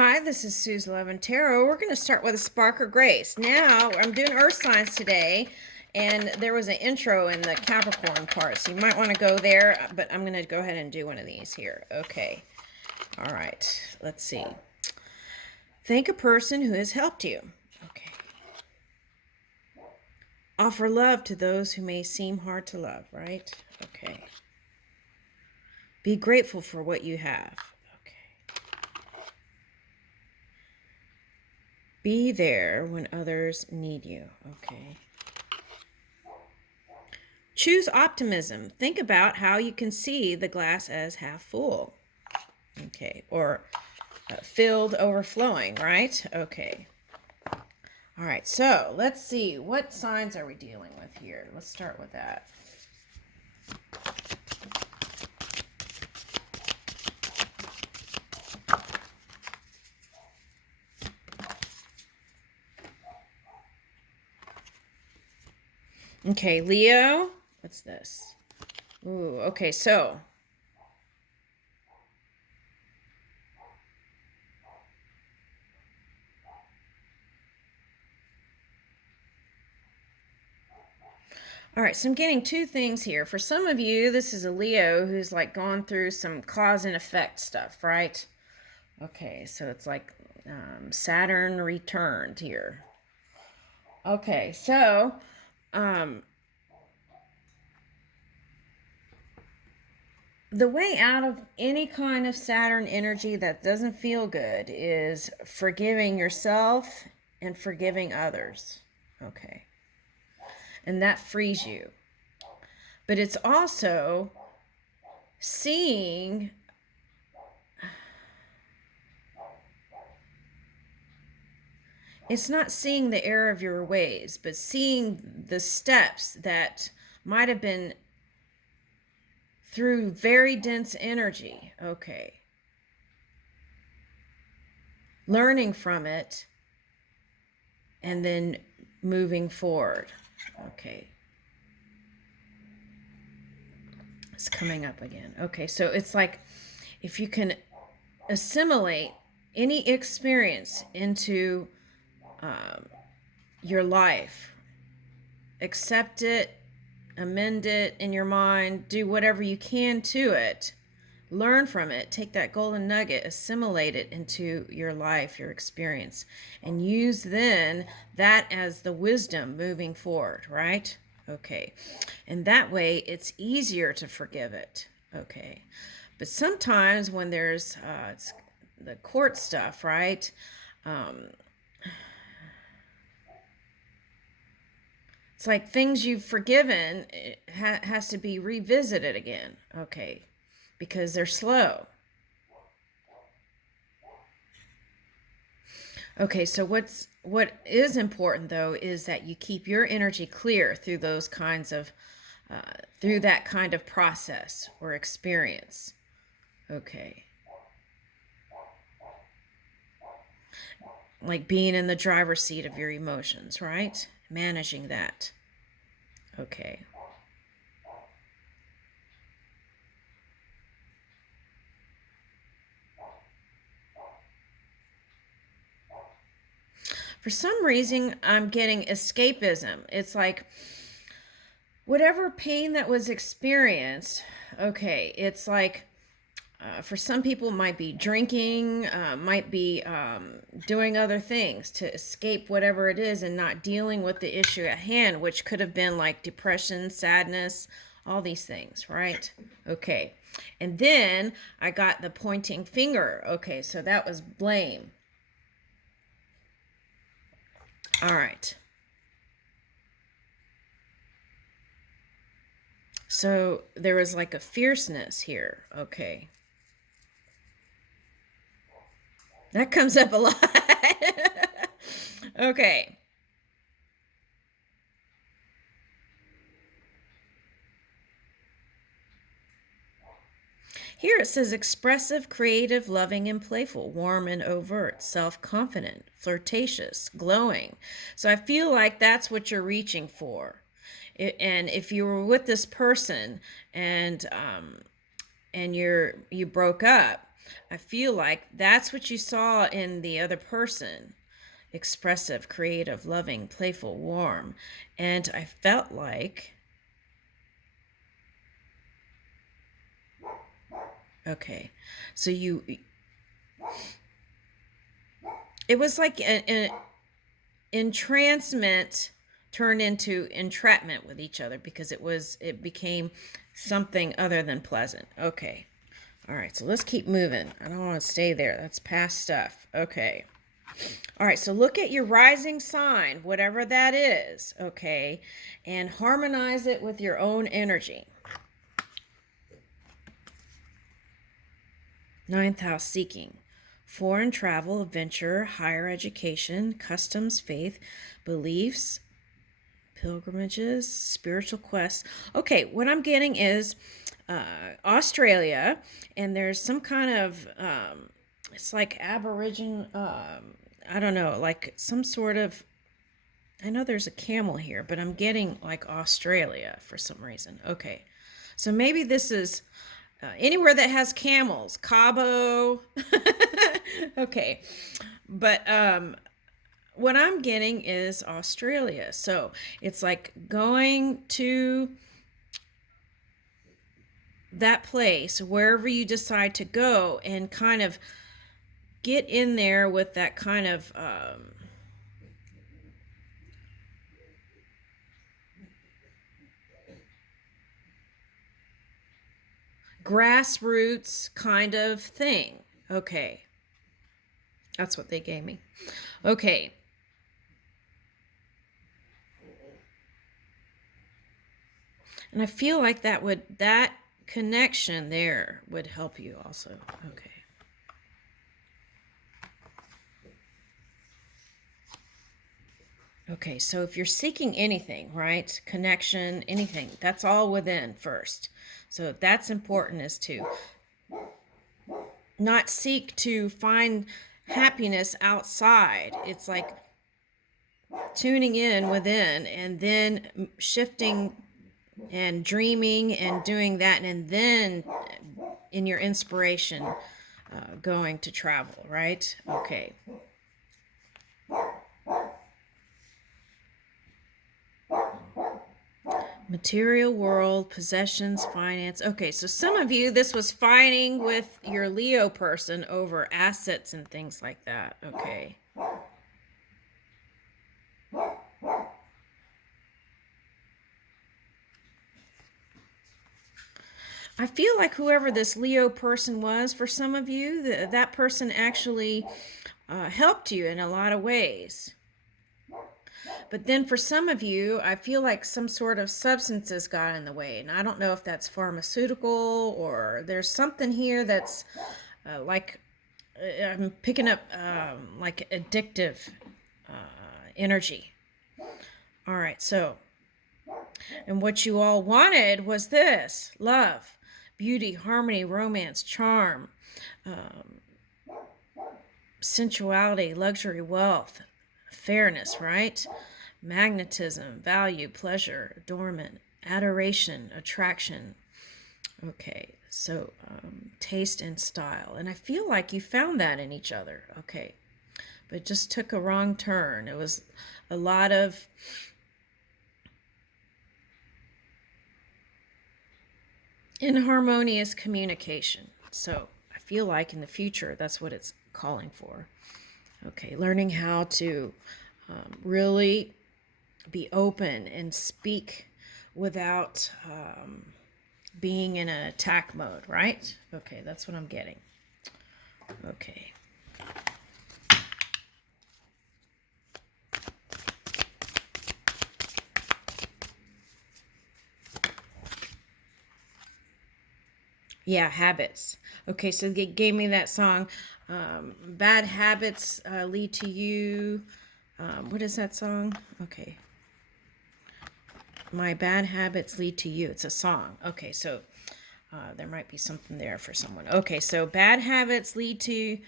Hi, this is Sue's Love and Tarot. We're going to start with a Spark or Grace. Now, I'm doing Earth signs today, and there was an intro in the Capricorn part, so you might want to go there, but I'm going to go ahead and do one of these here. Okay. All right. Let's see. Thank a person who has helped you. Okay. Offer love to those who may seem hard to love, right? Okay. Be grateful for what you have. Be there when others need you. Okay. Choose optimism. Think about how you can see the glass as half full. Okay. Or filled, overflowing, right? Okay. All right. So let's see. What signs are we dealing with here? Let's start with that. Okay, Leo. What's this? Ooh, okay, so. All right, so I'm getting two things here. For some of you, this is a Leo who's like gone through some cause and effect stuff, right? Okay, so it's like Saturn returned here. Okay, so the way out of any kind of Saturn energy that doesn't feel good is forgiving yourself and forgiving others. Okay. And that frees you. But it's also seeing it's not seeing the error of your ways, but seeing the steps that might have been through very dense energy. Okay. Learning from it and then moving forward. Okay. It's coming up again. Okay, so it's like if you can assimilate any experience into your life, accept it, amend it in your mind, do whatever you can to it, learn from it, take that golden nugget, assimilate it into your life, your experience, and use then that as the wisdom moving forward, right? Okay. And that way it's easier to forgive it. Okay. But sometimes when there's it's the court stuff, right? It's like things you've forgiven has to be revisited again. Okay. Because they're slow. Okay, so what is important though is that you keep your energy clear through those kinds of through that kind of process or experience. Okay. Like being in the driver's seat of your emotions, right? Managing that. Okay. For some reason, I'm getting escapism. It's like whatever pain that was experienced, okay, it's like for some people, it might be drinking, might be doing other things to escape whatever it is and not dealing with the issue at hand, which could have been like depression, sadness, all these things, right? Okay. And then I got the pointing finger. Okay, so that was blame. All right. So there was like a fierceness here. Okay. That comes up a lot. Okay. Here it says expressive, creative, loving, and playful, warm and overt, self-confident, flirtatious, glowing. So I feel like that's what you're reaching for. And if you were with this person and you broke up, I feel like that's what you saw in the other person: expressive, creative, loving, playful, warm. And I felt like, okay, so it was like an entrancement turned into entrapment with each other, because it became something other than pleasant. Okay. All right, so let's keep moving. I don't want to stay there. That's past stuff. Okay. All right, so look at your rising sign, whatever that is, okay, and harmonize it with your own energy. Ninth house, seeking. Foreign travel, adventure, higher education, customs, faith, beliefs, pilgrimages, spiritual quests. Okay, what I'm getting is Australia, and there's some kind of, it's like Aboriginal, I don't know, like some sort of, I know there's a camel here, but I'm getting like Australia for some reason. Okay, so maybe this is anywhere that has camels, Cabo. Okay, but what I'm getting is Australia. So it's like going to that place, wherever you decide to go, and kind of get in there with that kind of grassroots kind of thing. Okay. That's what they gave me. Okay. And I feel like that connection there would help you also. Okay. Okay, so if you're seeking anything, right? Connection, anything, that's all within first. So that's important, is to not seek to find happiness outside. It's like tuning in within, and then shifting and dreaming and doing that, and then in your inspiration, going to travel, right? Okay. Material world, possessions, finance. Okay, so some of you, this was fighting with your Leo person over assets and things like that. Okay. I feel like whoever this Leo person was, for some of you, that person actually helped you in a lot of ways. But then for some of you, I feel like some sort of substances got in the way. And I don't know if that's pharmaceutical, or there's something here that's like, I'm picking up like addictive energy. All right, so, and what you all wanted was this: love, beauty, harmony, romance, charm, sensuality, luxury, wealth, fairness, right? Magnetism, value, pleasure, adornment, adoration, attraction. Okay, so taste and style. And I feel like you found that in each other. Okay, but it just took a wrong turn. It was a lot of inharmonious communication. So I feel like in the future, that's what it's calling for. Okay, learning how to really be open and speak without being in an attack mode, right? Okay, that's what I'm getting. Okay. Yeah, habits. Okay, so they gave me that song. Bad habits lead to you. What is that song? Okay. My bad habits lead to you. It's a song. Okay, so there might be something there for someone. Okay, so bad habits lead to,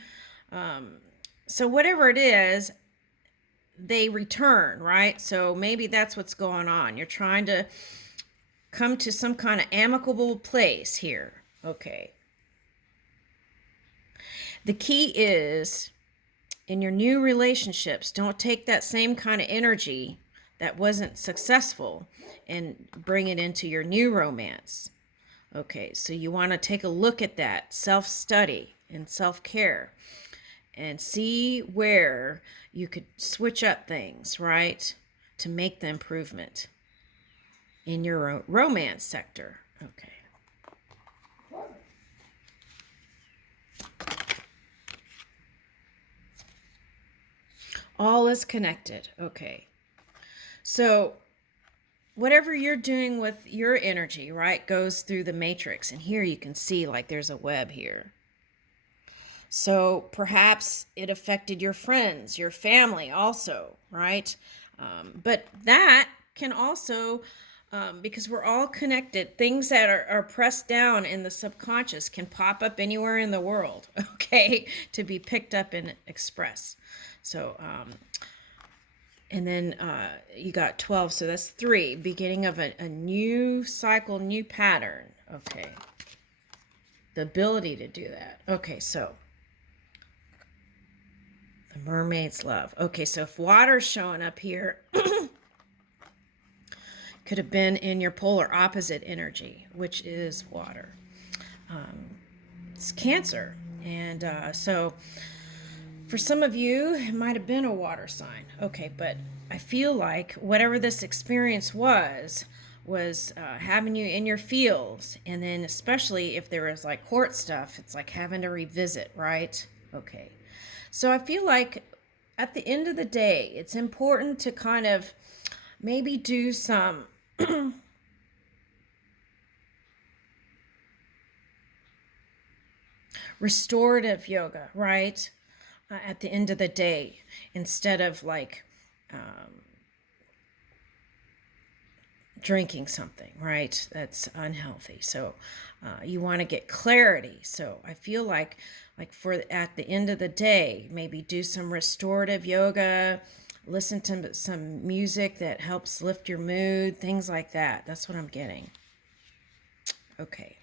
so whatever it is, they return, right? So maybe that's what's going on. You're trying to come to some kind of amicable place here. Okay. The key is in your new relationships, don't take that same kind of energy that wasn't successful and bring it into your new romance. Okay, so you want to take a look at that self-study and self-care and see where you could switch up things, right, to make the improvement in your romance sector. Okay. All is connected. Okay. So whatever you're doing with your energy, right, goes through the matrix. And here you can see like there's a web here. So perhaps it affected your friends, your family also, right? But that can also, because we're all connected, things that are pressed down in the subconscious can pop up anywhere in the world, okay, to be picked up and expressed. So, and then you got 12, so that's 3, beginning of a new cycle, new pattern. Okay. The ability to do that. Okay, so the mermaid's love. Okay, so if water's showing up here, could have been in your polar opposite energy, which is water. It's Cancer. And so for some of you, it might have been a water sign. Okay, but I feel like whatever this experience was having you in your feels. And then especially if there was like court stuff, it's like having to revisit, right? Okay. So I feel like at the end of the day, it's important to kind of maybe do some restorative yoga, right? At the end of the day, instead of like drinking something, right? That's unhealthy. So you want to get clarity. So I feel like for at the end of the day, maybe do some restorative yoga, listen to some music that helps lift your mood, things like that. That's what I'm getting. Okay.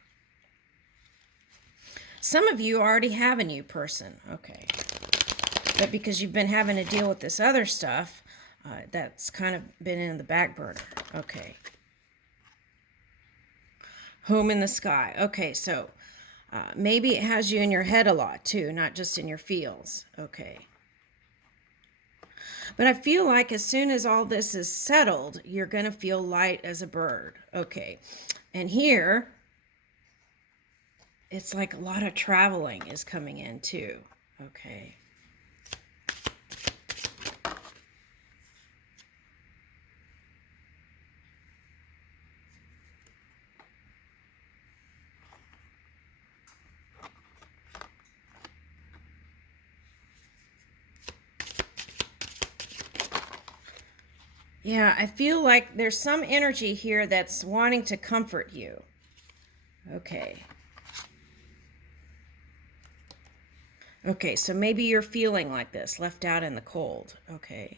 Some of you already have a new person. Okay. But because you've been having to deal with this other stuff, that's kind of been in the back burner. Okay. Home in the sky. Okay, so maybe it has you in your head a lot too, not just in your feels. Okay. But I feel like as soon as all this is settled, you're going to feel light as a bird. Okay. And here, it's like a lot of traveling is coming in too. Okay. Yeah, I feel like there's some energy here that's wanting to comfort you. Okay. Okay, so maybe you're feeling like this, left out in the cold. Okay.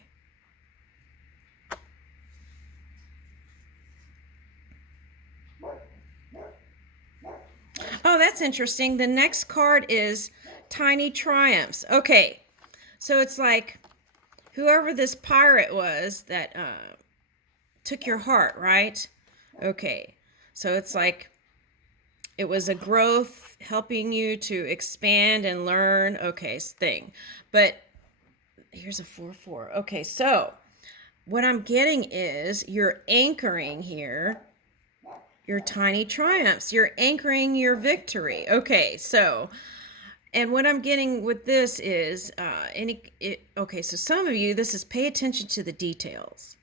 Oh, that's interesting. The next card is Tiny Triumphs. Okay, so it's like whoever this pirate was that took your heart, right? Okay, so it's like it was a growth helping you to expand and learn. Okay, thing. But here's a 4-4. Okay, so what I'm getting is you're anchoring here your tiny triumphs. You're anchoring your victory. Okay, so, and what I'm getting with this is, okay, so some of you, this is pay attention to the details.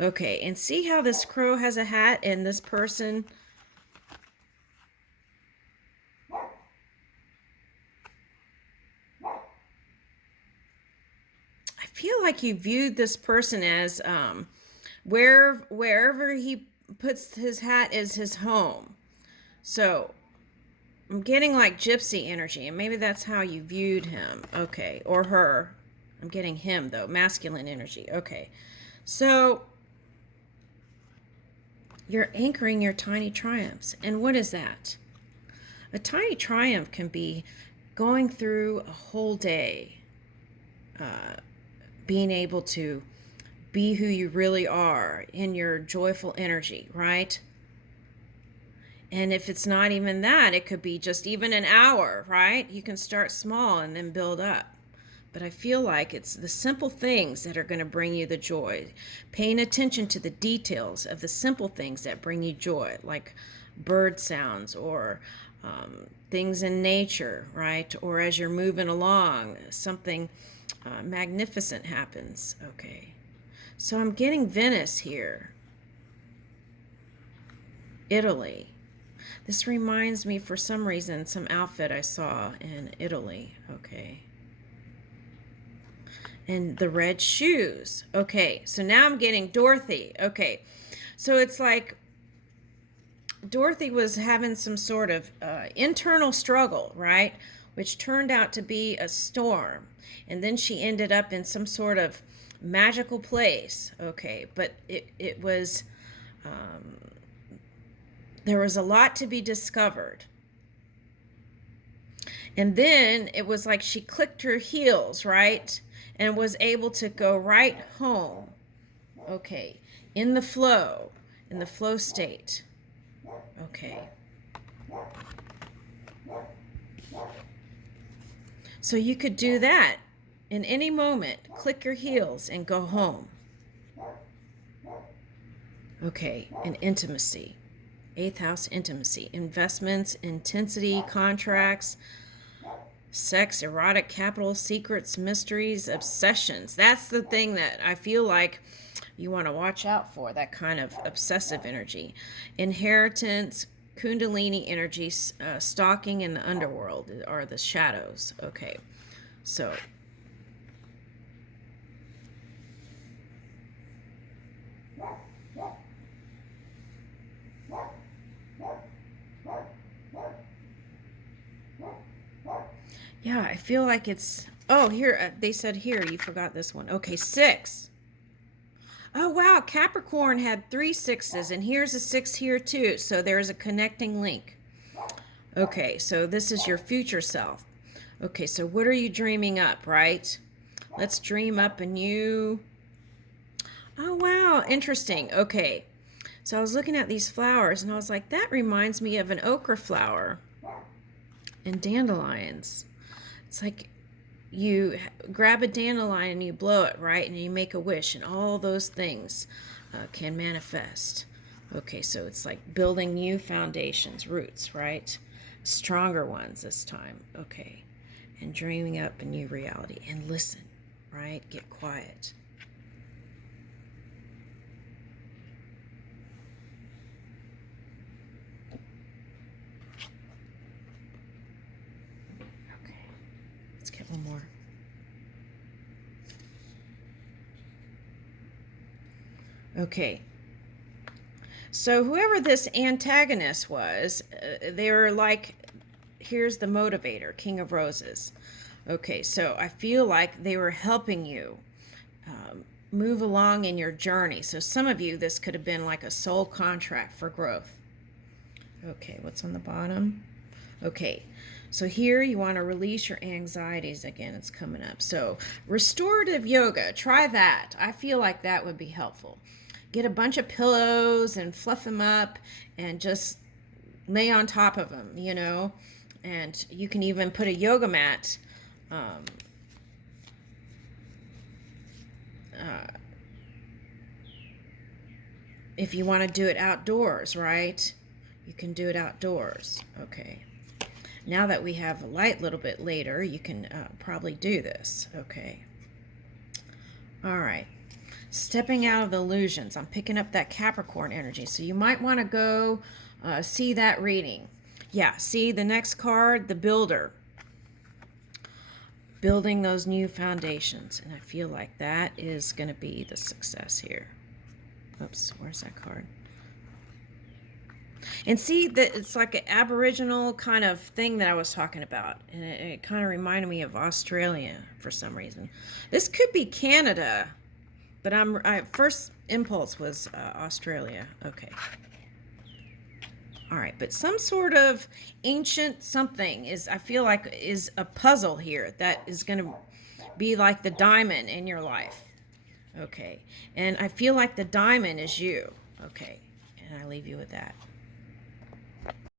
Okay, and see how this crow has a hat and this person, I feel like you viewed this person as wherever he puts his hat is his home. So I'm getting like gypsy energy, and maybe that's how you viewed him. Okay, or her. I'm getting him though, masculine energy. Okay, so you're anchoring your tiny triumphs. And what is that? A tiny triumph can be going through a whole day, being able to be who you really are in your joyful energy, right? And if it's not even that, it could be just even an hour, right? You can start small and then build up. But I feel like it's the simple things that are going to bring you the joy. Paying attention to the details of the simple things that bring you joy, like bird sounds or things in nature, right? Or as you're moving along, something magnificent happens. Okay. So I'm getting Venice here. Italy. This reminds me, for some reason, some outfit I saw in Italy. Okay. And the red shoes. Okay, so now I'm getting Dorothy. Okay, so it's like Dorothy was having some sort of internal struggle, right? Which turned out to be a storm. And then she ended up in some sort of magical place. Okay, but it was, there was a lot to be discovered. And then it was like she clicked her heels, right? And was able to go right home. Okay, in the flow state. Okay. So you could do that in any moment. Click your heels and go home. Okay, and intimacy. 8th house intimacy. Investments, intensity, contracts, sex, erotic, capital, secrets, mysteries, obsessions. That's the thing that I feel like you want to watch out for, that kind of obsessive energy. Inheritance, kundalini energy, stalking in the underworld are the shadows. Okay, so yeah, I feel like it's, oh, here, they said here, you forgot this one. Okay, 6. Oh, wow, Capricorn had 3 6s, and here's a 6 here too, so there's a connecting link. Okay, so this is your future self. Okay, so what are you dreaming up, right? Let's dream up a new, oh, wow, interesting. Okay, so I was looking at these flowers, and I was like, that reminds me of an ochre flower and dandelions. It's like you grab a dandelion and you blow it, right? And you make a wish, and all those things can manifest. Okay, so it's like building new foundations, roots, right? Stronger ones this time. Okay, and dreaming up a new reality. And listen, right? Get quiet. Okay, let's get one more. Okay, so whoever this antagonist was, they were like, here's the motivator, King of Roses. Okay, so I feel like they were helping you move along in your journey. So some of you, this could have been like a soul contract for growth. Okay, what's on the bottom? Okay, so here you want to release your anxieties again. It's coming up. So restorative yoga, try that. I feel like that would be helpful. Get a bunch of pillows and fluff them up and just lay on top of them, you know. And you can even put a yoga mat if you want to do it outdoors, right? You can do it outdoors. Okay. Now that we have a light a little bit later, you can probably do this. Okay. All right. Stepping out of the illusions. I'm picking up that Capricorn energy. So you might want to go see that reading. Yeah, see the next card, the builder. Building those new foundations. And I feel like that is going to be the success here. Oops, where's that card? And see that it's like an Aboriginal kind of thing that I was talking about. And it kind of reminded me of Australia for some reason. This could be Canada, but first impulse was Australia. Okay. All right, but some sort of ancient something is, I feel like, is a puzzle here that is going to be like the diamond in your life. Okay, and I feel like the diamond is you. Okay, and I leave you with that.